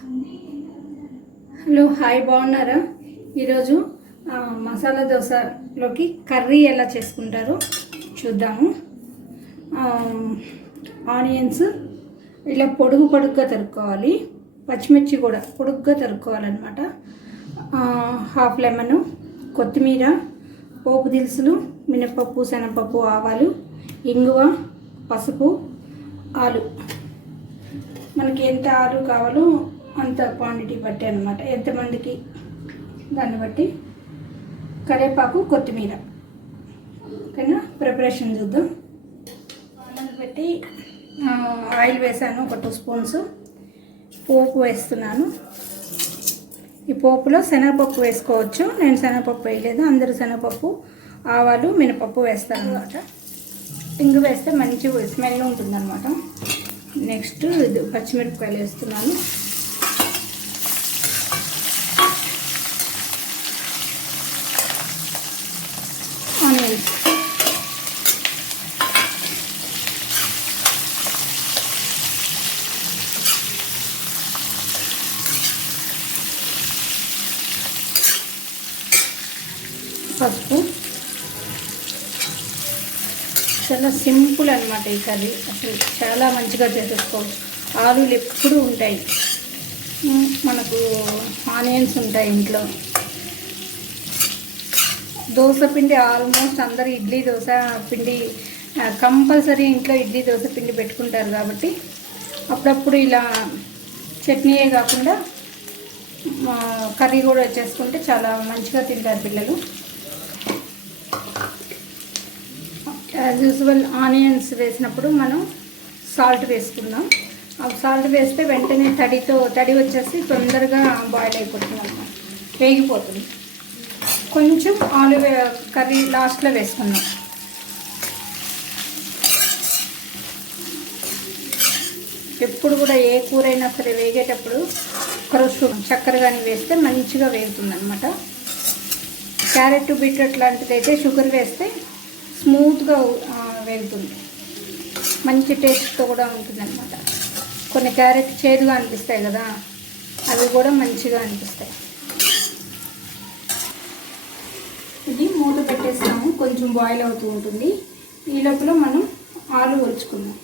Hello hi, బాగున్నారా? ఈరోజు masala దోశలోకి curry ఎలా చేసుకుంటారో చూద్దాము. ఆనియన్స్ ఇలా పొడుగుగా తరుక్కోవాలి. పచ్చిమిర్చి కూడా పొడుగుగా తరుక్కోవాలన్నమాట. హాఫ్ లెమను, కొత్తిమీర, పోపు దినుసులు, మినపప్పు, శనగపప్పు, ఆవాలు, ఇంగువ, పసుపు, ఆలు. మనకి ఎంత ఆలు కావాలో అంత క్వాంటిటీ బట్టి అనమాట, ఎంతమందికి దాన్ని బట్టి. కరివేపాకు, కొత్తిమీర. ఓకేనా? ప్రిపరేషన్ చూద్దాం. ఆయిల్ పెట్టి ఆయిల్ వేసాను, ఒక 2 స్పూన్స్. పోపు వేస్తున్నాను. ఈ పోపులో శనగపప్పు వేసుకోవచ్చు, నేను శనగపప్పు వేయలేదు. అందరూ శనగపప్పు, ఆవాలు, మినపప్పు వేస్తాను అనమాట. ఇంగు వేస్తే మంచి స్మెల్ ఉంటుందన్నమాట. నెక్స్ట్ పచ్చిమిరపకాయలు వేస్తున్నాను. ఆనియన్స్, పసుపు. చాలా సింపుల్ అనమాట ఈ కర్రీ. అసలు చాలా మంచిగా చేసేసుకోవచ్చు. ఆలులు ఎప్పుడూ ఉంటాయి, మనకు ఆనియన్స్ ఉంటాయి ఇంట్లో. దోశ పిండి ఆల్మోస్ట్ అందరు ఇడ్లీ దోశ పిండి కంపల్సరీ ఇంట్లో ఇడ్లీ దోశ పిండి పెట్టుకుంటారు కాబట్టి అప్పుడప్పుడు ఇలా చట్నీయే కాకుండా కర్రీ కూడా చేసుకుంటే చాలా మంచిగా తింటారు పిల్లలు. యాజ్ యూజువల్ ఆనియన్స్ వేసినప్పుడు మనం సాల్ట్ వేసుకుందాం. ఆ సాల్ట్ వేస్తే వెంటనే తడి వచ్చేసి తొందరగా బాయిల్ అయిపోతుంది అన్నమాట, వేగిపోతుంది. కొంచెం ఆలు కర్రీ లాస్ట్లో వేసుకుందాం. ఎప్పుడు కూడా ఏ కూర అయినా సరే వేగేటప్పుడు చక్కెర కానీ వేస్తే మంచిగా వేగుతుంది అనమాట. క్యారెట్, బీట్రూట్ లాంటిది అయితే షుగర్ వేస్తే స్మూత్గా వేగుతుంది, మంచి టేస్ట్తో కూడా ఉంటుంది అనమాట. కొన్ని క్యారెట్ చేదుగా అనిపిస్తాయి కదా, అవి కూడా మంచిగా అనిపిస్తాయి. ఇది మూత పెట్టేస్తాము, కొంచెం బాయిల్ అవుతూ ఉంటుంది. ఈ లోపల మనం ఆలు ఒలుచుకుందాం.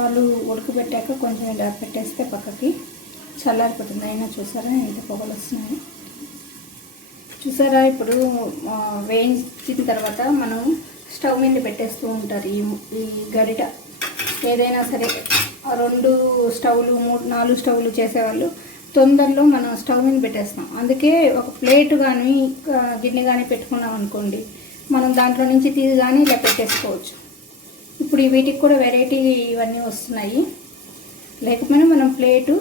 ఆలు ఉడకబెట్టాక కొంచెం ఇలా పెట్టేస్తే పక్కకి చల్లారిపోతుంది. అయినా చూసారా ఎంత పొగలు వస్తున్నాయి, చూసారా? ఇప్పుడు వేయించిన తర్వాత మనం స్టవ్ మీద పెట్టేస్తూ ఉంటారు. ఈ గరిట ఏదైనా సరే 2 స్టవ్లు 3-4 స్టవ్లు చేసేవాళ్ళు తొందరలో మనం స్టవ్ మీద పెట్టేస్తాం. అందుకే ఒక ప్లేట్ కానీ గిన్నె కానీ పెట్టుకున్నాం అనుకోండి, మనం దాంట్లో నుంచి తీసి కానీ ఇలా పెట్టేసుకోవచ్చు. ఇప్పుడు వీటికి కూడా వెరైటీ ఇవన్నీ వస్తున్నాయి. లేకపోయినా మనం ప్లేటు,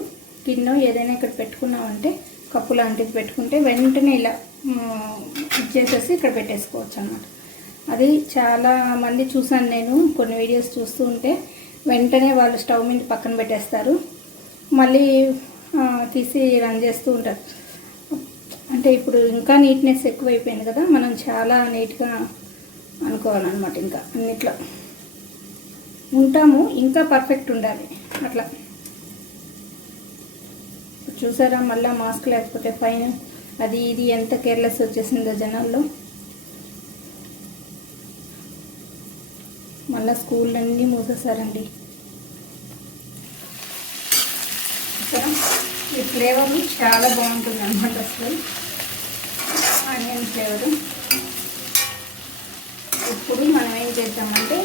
గిన్నె ఏదైనా ఇక్కడ పెట్టుకున్నామంటే, కప్పు లాంటిది పెట్టుకుంటే వెంటనే ఇలా ఇచ్చేసేసి ఇక్కడ పెట్టేసుకోవచ్చు అన్నమాట. అది చాలా మంది చూసాను నేను, కొన్ని వీడియోస్ చూస్తూ ఉంటే వెంటనే వాళ్ళు స్టవ్ మీద పక్కన పెట్టేస్తారు, మళ్ళీ తీసి రన్ చేస్తూ ఉంటారు. అంటే ఇప్పుడు ఇంకా నీట్నెస్ ఎక్కువైపోయింది కదా, మనం చాలా నీట్గా అనుకోవాలన్నమాట. ఇంకా అన్నిట్లో ఉంటాము, ఇంకా పర్ఫెక్ట్ ఉండాలి అట్లా. చూసారా మళ్ళీ మాస్క్ లేకపోతే ఫైన్, అది ఇది ఎంత కేర్లెస్ వచ్చేసిందో జనాల్లో. మళ్ళీ స్కూళ్ళన్నీ మూసేసారండి. ఈ ఫ్లేవరు చాలా బాగుంటుంది అన్నమాట. అసలు ఆనియన్ ఫ్లేవరు. ఇప్పుడు మనం ఏం చేద్దామంటే,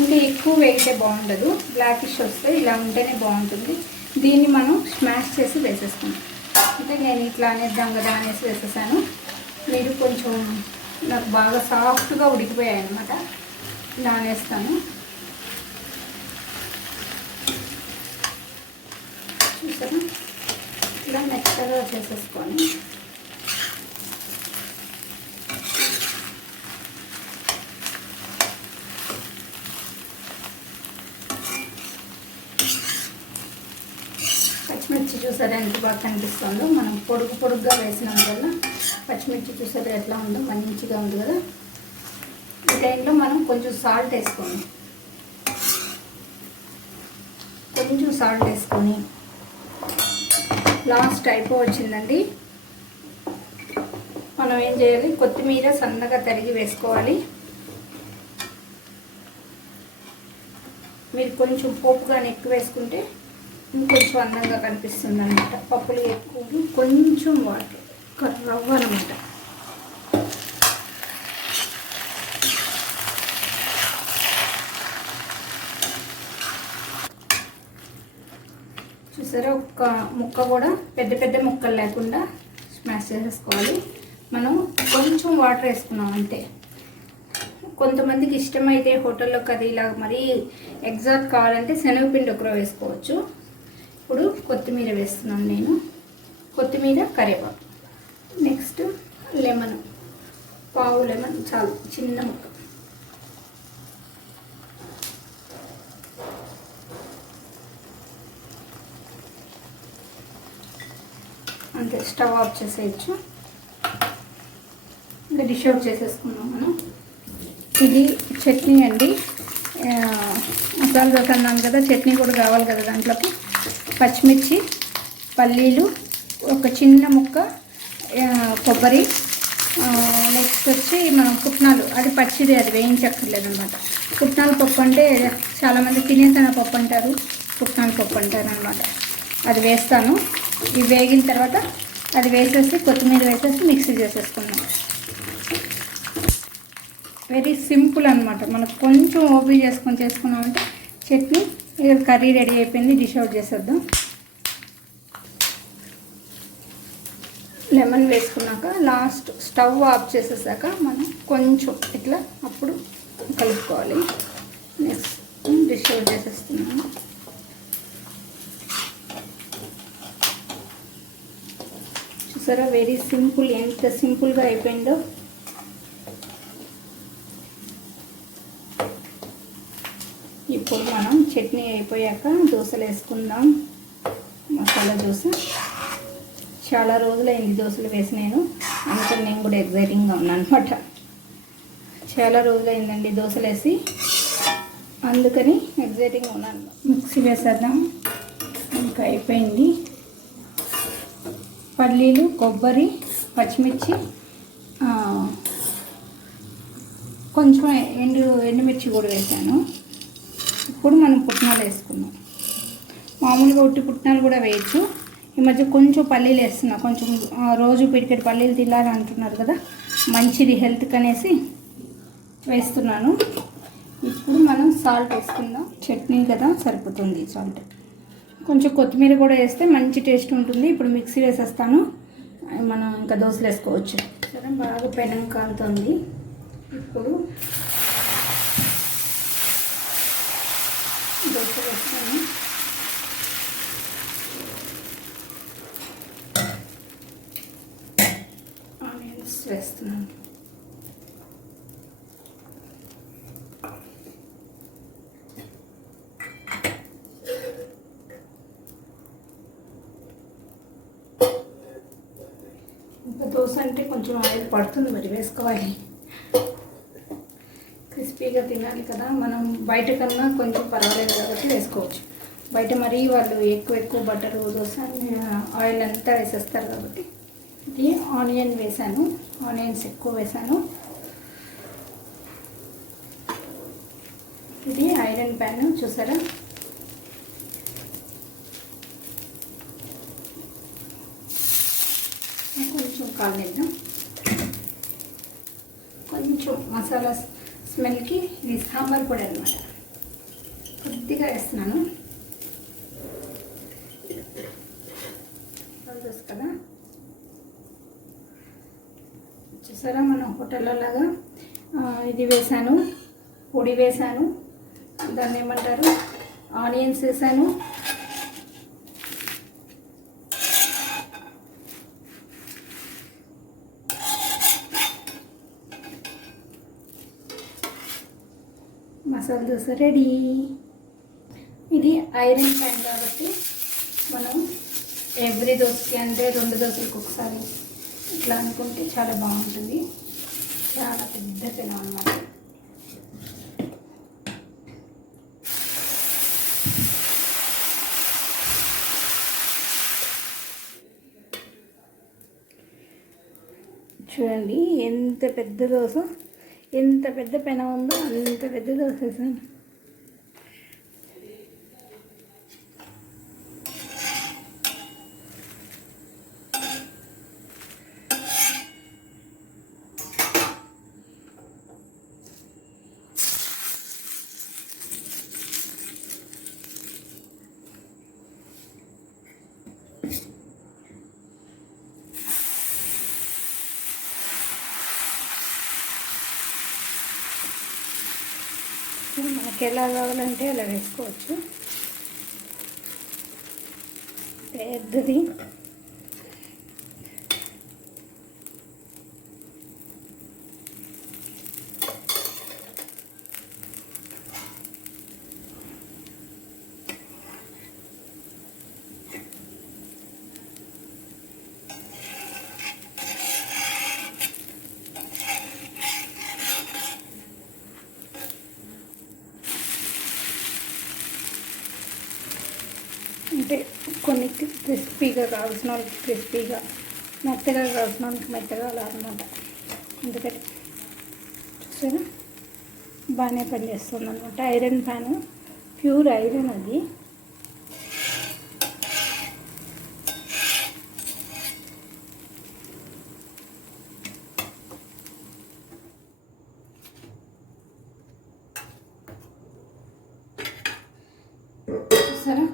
ఇంకా ఎక్కువ వేగితే బాగుండదు, బ్లాకిష్ వస్తే ఇలా ఉంటేనే బాగుంటుంది. దీన్ని మనం స్మాష్ చేసి వేసేస్తాను. అంటే నేను ఇట్లా అనేద్దాం కదా అనేసి వేసేసాను. మీరు కొంచెం నాకు బాగా సాఫ్ట్గా ఉడికిపోయాయి అన్నమాట, ఇలా అనేస్తాను. చూసారా? ఇలా మెత్తగా చేసేసుకొని పచ్చిమిర్చి చూసారా ఎంత బాగా కనిపిస్తుందో. మనం పొడుగుగా వేసినందువల్ల పచ్చిమిర్చి చూసారా ఎట్లా ఉందో, మంచిగా ఉంది కదా. ఈ టైంలో మనం కొంచెం సాల్ట్ వేసుకోండి, కొంచెం సాల్ట్ వేసుకొని లాస్ట్ అయిపోవచ్చిందండి. మనం ఏం చేయాలి, కొత్తిమీర సన్నగా తరిగి వేసుకోవాలి. మీరు కొంచెం పోపు కానీ ఎక్కువ వేసుకుంటే ఇంకొంచెం అందంగా కనిపిస్తుంది అనమాట. పప్పులు ఎక్కువ, కొంచెం వాటర్ రవ్వ అనమాట. చూసారా, ఒక్క ముక్క కూడా పెద్ద పెద్ద ముక్కలు లేకుండా స్మాష్ చేసేసుకోవాలి. మనం కొంచెం వాటర్ వేసుకున్నాం అంతే. కొంతమందికి ఇష్టమైతే హోటల్లో కర్రీలాగా మరీ ఎగ్జాక్ట్ కావాలంటే శనగపిండి ఒకరో వేసుకోవచ్చు. ఇప్పుడు కొత్తిమీర వేస్తున్నాను నేను, కొత్తిమీర, కరివేపాకు. నెక్స్ట్ లెమన్, పావు లెమన్ చాలు, చిన్న ముక్క. అంతే, స్టవ్ ఆఫ్ చేసేయచ్చు. ఇంకా డిష్ అవుట్ చేసేసుకున్నాం మనం. ఇది చట్నీ అండి. మసాలా దోశ అన్నాను కదా, చట్నీ కూడా కావాలి కదా దాంట్లోకి. పచ్చిమిర్చి, పల్లీలు, ఒక చిన్న ముక్క కొబ్బరి, నెక్స్ట్ వచ్చి మనం పుట్నాలు, అది పచ్చిది, అది వేయించక్కర్లేదు అనమాట. పుట్నాల పప్పు అంటే చాలామంది తినేసిన పప్పు అంటారు, పుట్నాల పప్పు అంటారు అనమాట. అది వేస్తాను. ఇవి వేగిన తర్వాత అది వేసేసి కొత్తిమీర వేసేసి మిక్సీ చేసేసుకున్నాం. వెరీ సింపుల్ అనమాట. మనకు కొంచెం ఓపిక చేసుకున్నామంటే చట్నీ, కర్రీ రెడీ అయిపోయింది. డిష్ అవుట్ చేసేద్దాం. లెమన్ వేసుకున్నాక లాస్ట్ స్టవ్ ఆఫ్ చేసేసాక మనం కొంచెం ఇట్లా అప్పుడు కలుపుకోవాలి. నెక్స్ట్ డిష్ అవుట్ చేసేస్తున్నాను. చూసారా, వెరీ సింపుల్, ఎంత సింపుల్గా అయిపోయిందో. ఇప్పుడు మనం చట్నీ అయిపోయాక దోశలు వేసుకుందాం. మసాలా దోశ చాలా రోజులైంది దోశలు వేసి నేను, అందుకని నేను కూడా ఎగ్జైటింగ్గా ఉన్నాను అనమాట. చాలా రోజులైందండి దోశలు వేసి, అందుకని ఎగ్జైటింగ్గా ఉన్నాను. మిక్సీ వేసేద్దాం. ఇంకా అయిపోయింది. పల్లీలు, కొబ్బరి, పచ్చిమిర్చి, కొంచెం ఎండుమిర్చి కూడా వేసాను. ఇప్పుడు మనం పుట్నాలు వేసుకున్నాం. మామూలుగా ఉట్టి పుట్నాలు కూడా వేయచ్చు. ఈ మధ్య కొంచెం పల్లీలు వేస్తున్నా, కొంచెం రోజు పిడికెట్ పల్లీలు తినాలని అంటున్నారు కదా, మంచిది హెల్త్కి అనేసి వేస్తున్నాను. ఇప్పుడు మనం సాల్ట్ వేసుకుందాం. చట్నీ కదా సరిపోతుంది సాల్ట్. కొంచెం కొత్తిమీర కూడా వేస్తే మంచి టేస్ట్ ఉంటుంది. ఇప్పుడు మిక్సీ వేసేస్తాను, మనం ఇంకా దోశలు వేసుకోవచ్చు. సరే, బాగా పెనం కాలుతుంది. ఇప్పుడు దోశ వేస్తాను. ఆనియన్స్ వేస్తున్నాను. ఇంకా దోశ అంటే కొంచెం ఆయిల్ పడుతుంది, మరి వేసుకోవాలి. క్రిస్పీగా తినాలి కదా, మనం బయట కన్నా కొంచెం పర్వాలేదు కాబట్టి వేసుకోవచ్చు. బయట మరీ వాళ్ళు ఎక్కువ బటరు దోశ ఆయిల్ అంతా వేసేస్తారు కాబట్టి. ఇది ఆనియన్ వేసాను, ఆనియన్స్ ఎక్కువ వేసాను. ఇది ఐరన్ ప్యాన్ చూసారా. కొంచెం కాలేద్దాం. కొంచెం మసాలా స్మెల్కి ఇది సాంబార్ పొడి అనమాట, కొద్దిగా వేస్తున్నాను. తెలుసు కదా, చూసారా మనం హోటల్లో లాగా ఇది వేసాను, పొడి వేసాను, దాన్ని ఏమంటారు, ఆనియన్స్ వేసాను. మసాలా దోశ రెడీ. ఇది ఐరన్ ప్యాన్ కాబట్టి మనం ఎవ్రీ దోశకి అంటే 2 దోశలకు ఒకసారి ఇట్లా అనుకుంటే చాలా బాగుంటుంది. చాలా పెద్ద పెనం అన్నమాట. చూడండి ఎంత పెద్ద దోశ, ఎంత పెద్ద పెనం ఉందో అంత పెద్ద దోశ వేసాను. మనకి ఎలా కావాలంటే అలా వేసుకోవచ్చు. పెద్దది అంటే కొన్ని క్రిస్పీగా కావాల్సిన వాళ్ళకి క్రిస్పీగా, మెత్తగా కావాల్సిన వాళ్ళకి మెత్తగా అలా అనమాట. అందుకని చూసారా బాగానే పనిచేస్తుంది అనమాట. ఐరన్ ప్యాన్, ప్యూర్ ఐరన్ అది. చూసారా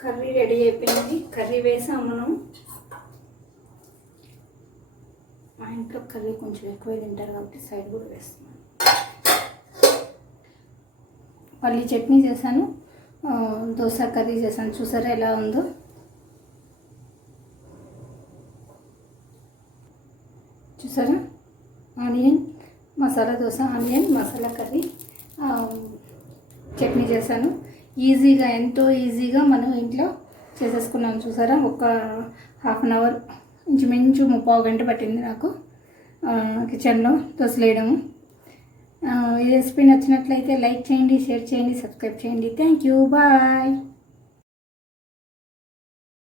కర్రీ రెడీ అయిపోయింది. కర్రీ వేసాం మనం. మా ఇంట్లో కర్రీ కొంచెం ఎక్కువ తింటారు కాబట్టి సైడ్ కూడా వేస్తున్నాను. పల్లి చట్నీ చేశాను, దోశ కర్రీ చేశాను. చూసారా ఎలా ఉందో. చూసారా onion masala dosa, onion masala curry, chutney చేశాను. ఈజీగా, ఎంతో ఈజీగా మనం ఇంట్లో చేసేసుకున్నాం. చూసారా ఒక హాఫ్ అన్ అవర్, ఇంచుమించు 3/4 గంట పట్టింది నాకు కిచెన్లో దోశలు వేయడము. ఈ రెసిపీ నచ్చినట్లయితే లైక్ చేయండి, షేర్ చేయండి, సబ్స్క్రైబ్ చేయండి. Thank you, bye.